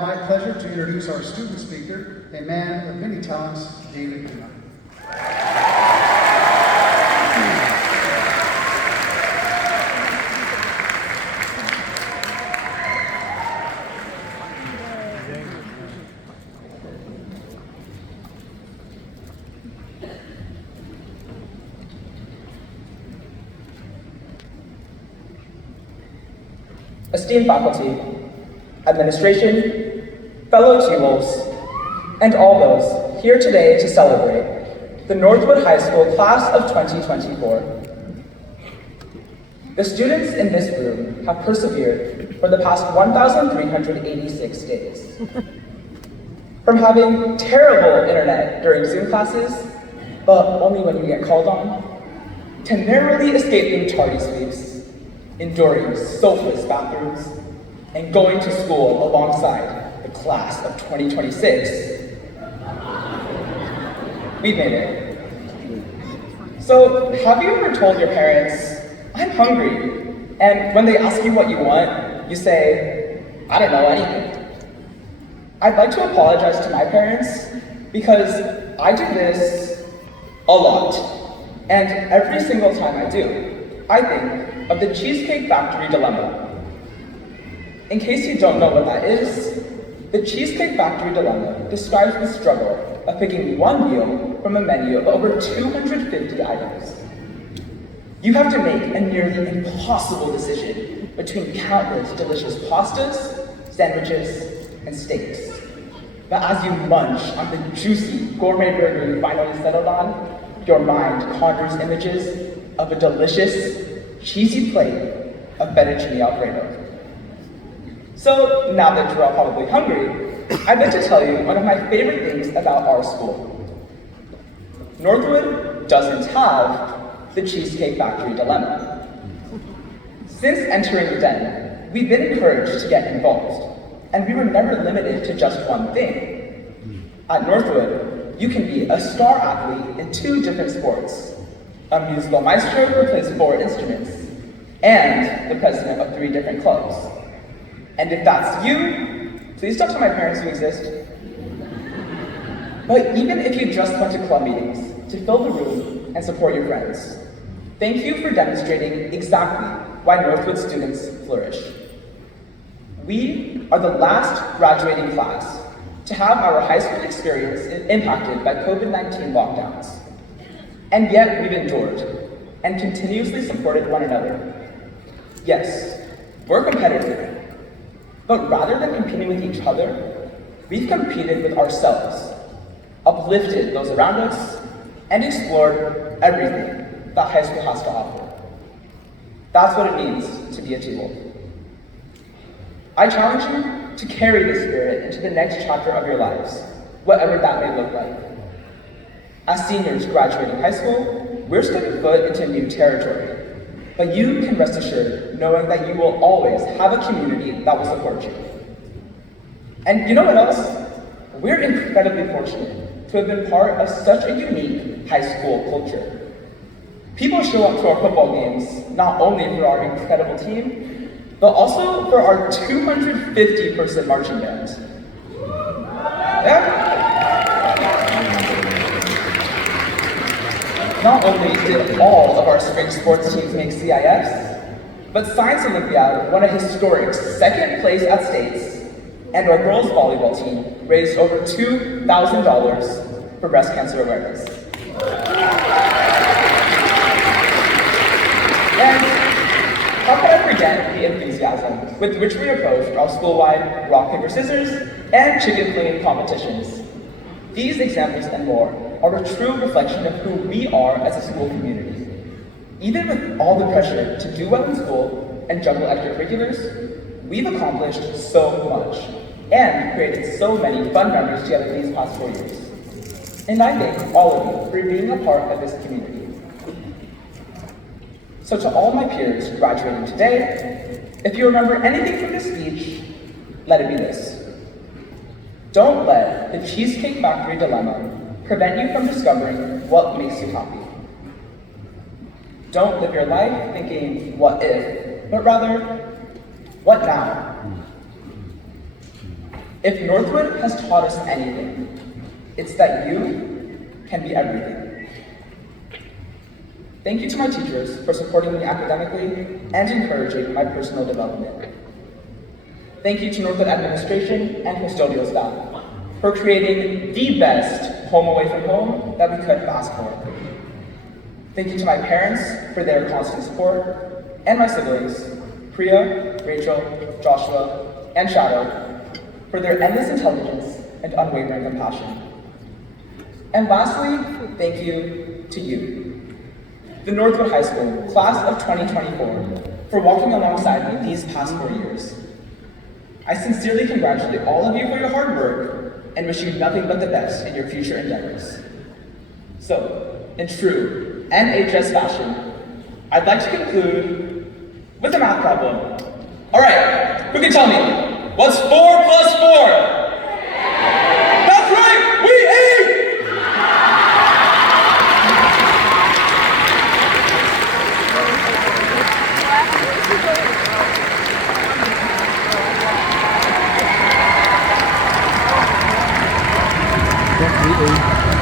My pleasure to introduce our student speaker, a man of many talents, David Pima. Esteemed faculty, administration, fellow T-Wolves, and all those here today to celebrate the Northwood High School Class of 2024. The students in this room have persevered for the past 1,386 days. From having terrible internet during Zoom classes, but only when you get called on, to narrowly escaping tardy sweeps, enduring soapless bathrooms, and going to school alongside the class of 2026. We've made it. So, have you ever told your parents, I'm hungry, and when they ask you what you want, you say, I don't know anything? I'd like to apologize to my parents because I do this a lot, and every single time I do, I think of the Cheesecake Factory dilemma. In case you don't know what that is, the Cheesecake Factory dilemma describes the struggle of picking one meal from a menu of over 250 items. You have to make a nearly impossible decision between countless delicious pastas, sandwiches, and steaks. But as you munch on the juicy gourmet burger you finally settled on, your mind conjures images of a delicious, cheesy plate of fettuccine Alfredo. So, now that you're all probably hungry, I'd like to tell you one of my favorite things about our school. Northwood doesn't have the Cheesecake Factory dilemma. Since entering the den, we've been encouraged to get involved, and we were never limited to just one thing. At Northwood, you can be a star athlete in 2 different sports, a musical maestro who plays 4 instruments, and the president of 3 different clubs. And if that's you, please don't tell my parents you exist. But even if you just went to club meetings to fill the room and support your friends, thank you for demonstrating exactly why Northwood students flourish. We are the last graduating class to have our high school experience impacted by COVID-19 lockdowns. And yet we've endured and continuously supported one another. Yes, we're competitive. But rather than competing with each other, we've competed with ourselves, uplifted those around us, and explored everything that high school has to offer. That's what it means to be a T-Wolf. I challenge you to carry this spirit into the next chapter of your lives, whatever that may look like. As seniors graduating high school, we're stepping foot into new territory. But you can rest assured knowing that you will always have a community that will support you. And you know what else? We're incredibly fortunate to have been part of such a unique high school culture. People show up to our football games not only for our incredible team, but also for our 250-person marching band. Yeah. Not only did all of our spring sports teams make CIFs, but Science Olympiad won a historic 2nd place at States, and our girls volleyball team raised over $2,000 for breast cancer awareness. And how could I forget the enthusiasm with which we approached our school-wide rock, paper, scissors and chicken flinging competitions? These examples and more are a true reflection of who we are as a school community. Even with all the pressure to do well in school and juggle extracurriculars, we've accomplished so much and created so many fun memories together these past 4 years. And I thank all of you for being a part of this community. So to all my peers graduating today, if you remember anything from this speech, let it be this. Don't let the Cheesecake Factory dilemma prevent you from discovering what makes you happy. Don't live your life thinking, what if, but rather, what now? If Northwood has taught us anything, it's that you can be everything. Thank you to my teachers for supporting me academically and encouraging my personal development. Thank you to Northwood administration and custodial staff for creating the best home away from home that we could have asked for. Thank you to my parents for their constant support, and my siblings, Priya, Rachel, Joshua, and Shadow, for their endless intelligence and unwavering compassion. And lastly, thank you to you, the Northwood High School class of 2024, for walking alongside me these past 4 years. I sincerely congratulate all of you for your hard work and wish you nothing but the best in your future endeavors. So, in true NHS fashion, I'd like to conclude with a math problem. All right, who can tell me, what's 4 plus 4? That's right, we ate! What we ate.